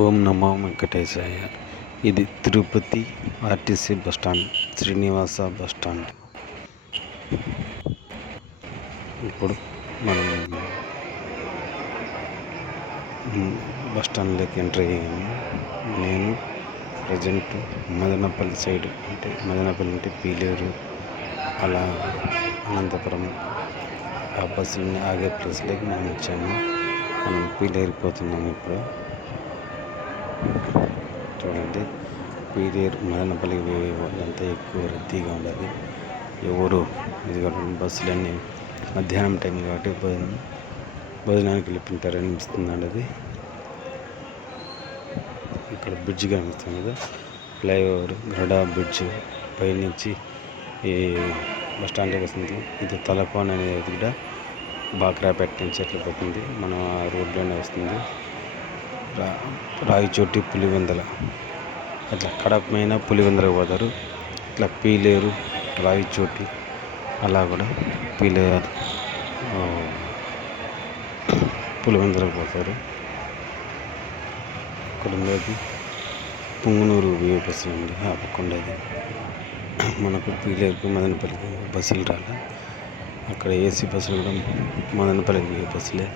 ఓం నమో వెంకటేశాయ. ఇది Tirupati RTC bus stand, Srinivasa bus stand. ఇప్పుడు మనం బస్టాండ్లోకి ఎంటర్ అయ్యాము. నేను ప్రజెంట్ మదనపల్లి సైడ్, అంటే మదనపల్లి అంటే పీలేరు, అలా అనంతపురం ఆ బస్సులని ఆగే ప్లేస్లోకి మనం వచ్చాము. మనం పీలేరుకి పోతున్నాము. ఇప్పుడు చూడండి, పీలేరు మదనపల్లికి పోయే వాళ్ళంతా ఎక్కువ రద్దీగా ఉండదు. ఎవరు ఇది కాబట్టి బస్సులన్నీ మధ్యాహ్నం టైం కాబట్టి భోజనానికి వెళ్ళిపోతారు అనిపిస్తుందండి. అది ఇక్కడ బ్రిడ్జ్ కనిపిస్తుంది కదా, ఫ్లైఓవర్ గడా బ్రిడ్జ్ పైనుంచి ఈ బస్టాండ్కి వస్తుంది. ఇది తలకోన అనేది కూడా బాక్రాపేట నుంచి ఎట్లా పోతుంది, మన రోడ్లోనే వస్తుంది. రాయచోటి, పులివెందల, అట్లా కడపమైన పులివెందలకు పోతారు. ఇట్లా పీలేరు, రాయచోటి అలా కూడా పీలేరు పులివెందలకు పోతారు. ఇక్కడ ఉండేది పుంగనూరు వ్యూ బస్సు అండి. ఆపకుండేది మనకు పీలేరుకు మదనపల్లికి బస్సులు రాలే. అక్కడ ఏసీ బస్సులు కూడా మదనపల్లికి వ్యూ బస్సులే.